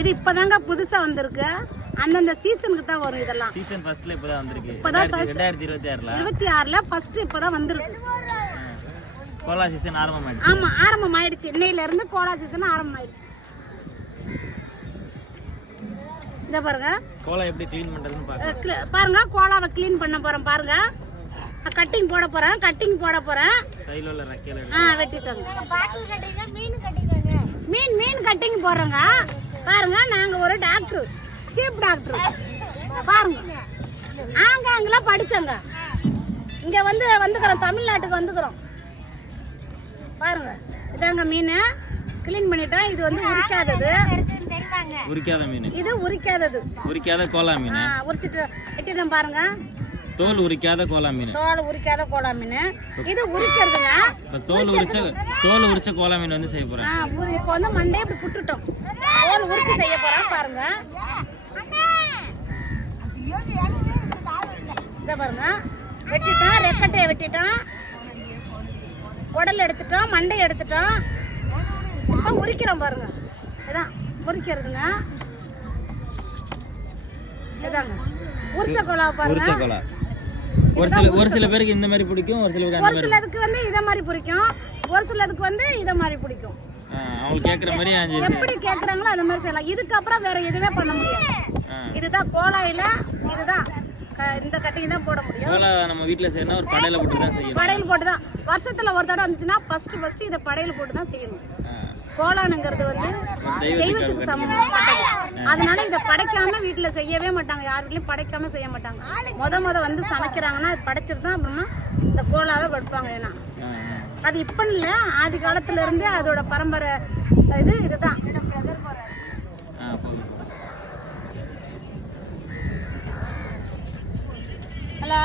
இது இப்பதாங்க புதுசா வந்திருக்கு. அந்தந்த சீசனுக்கு தான் வரும் இதெல்லாம். சீசன் ஃபர்ஸ்ட்ல இப்பதான் வந்திருக்கு. இப்பதான் 2026ல ஃபர்ஸ்ட் இப்பதான் வந்திருக்கு. கோலா சீசன் ஆரம்பமாயிடுச்சு. ஆமா ஆரம்பமாயிடுச்சு. இன்னையில இருந்து கோலா சீசன் ஆரம்பமாயிடுச்சு. இத பாருங்க கோலா எப்படி க்ளீன் பண்றதுன்னு பாருங்க. பாருங்க கோலாவை க்ளீன் பண்ண போறேன் பாருங்க. கட்டிங் போட போறேன். கையில ரக்கையில வெட்டிட்டாங்க. பாட்டில் கட்டிங்க, மீன் கட்டிங்க. மீன் கட்டிங் போறேங்க. பாருங்க நாங்க ஒரு டாக்டர், சீப் டாக்டர். பாருங்க ஆங்காங்கல படிச்சங்க. இங்க வந்துக்கிறோம், தமிழ்நாட்டுக்கு வந்துக்கிறோம். பாருங்க இதாங்க மீன் க்ளீன் பண்ணிட்டோம். இது உரிக்காதது. உரிக்காத மீன். இது உரிக்காதது. உரிக்காத கோலா மீன். உரிச்சிட்டு வெட்டிட்டோம் பாருங்க. தோல் உரிக்காத கோலா மீன். இது உரிக்கிறதுங்க. தோல் உரிச்ச கோலா மீன் செய்ய போறேன். இப்போ மண்டே இப்படி புட்டுட்டோம். தோல் உரிச்சு செய்ய போறோம் பாருங்க. இத பாருங்க வெட்டிட்டோம். ரெக்கட்டையை வெட்டிட்டோம். உடல் எடுத்துட்டோம். மண்டை எடுத்துட்டோம். இப்போ உரிக்கிறோம் பாருங்க. இதான் உரிக்கிறதுங்க. இதாங்க உரிச்ச கோலா பாருங்க. ஒரு சில பேருக்கு இந்த மாதிரி பிடிக்கும். ஒரு சிலருக்கு இத மாதிரி பிடிக்கும். ஒரு சிலருக்கு இத மாதிரி பிடிக்கும். அவங்க கேக்குற மாதிரி எப்படி கேக்குறாங்களோ அந்த மாதிரி செய்யலாம். இதுக்கு அப்புறம் வேற எதுவுமே பண்ண முடியாது. இதுதான் கோலாயில. இதுதான் இந்த கட்டிங் தான் போட முடியும். கோலா நம்ம வீட்ல செய்யணும். ஒரு படையில போட்டு தான் செய்யணும். படையில போட்டு தான். வருஷத்துல ஒரு தடவை வந்துச்சுன்னா ஃபர்ஸ்ட் இத படையில போட்டு தான் செய்யணும். கோலானுங்கிறது தெய்வத்துக்கு சமமானது. அதனால இதை படைக்காம வீட்டுல செய்யவே மாட்டாங்க. யார் வீட்லயும் படைக்காம செய்ய மாட்டாங்க. முத சமைக்கிறாங்கன்னா அது படைச்சிட்டு தான் அப்புறமா இந்த கோலாவே படுப்பாங்க. ஏன்னா அது இப்ப இல்ல, ஆதி காலத்துல இருந்தே அதோட பரம்பரை இதுதான். ஹலோ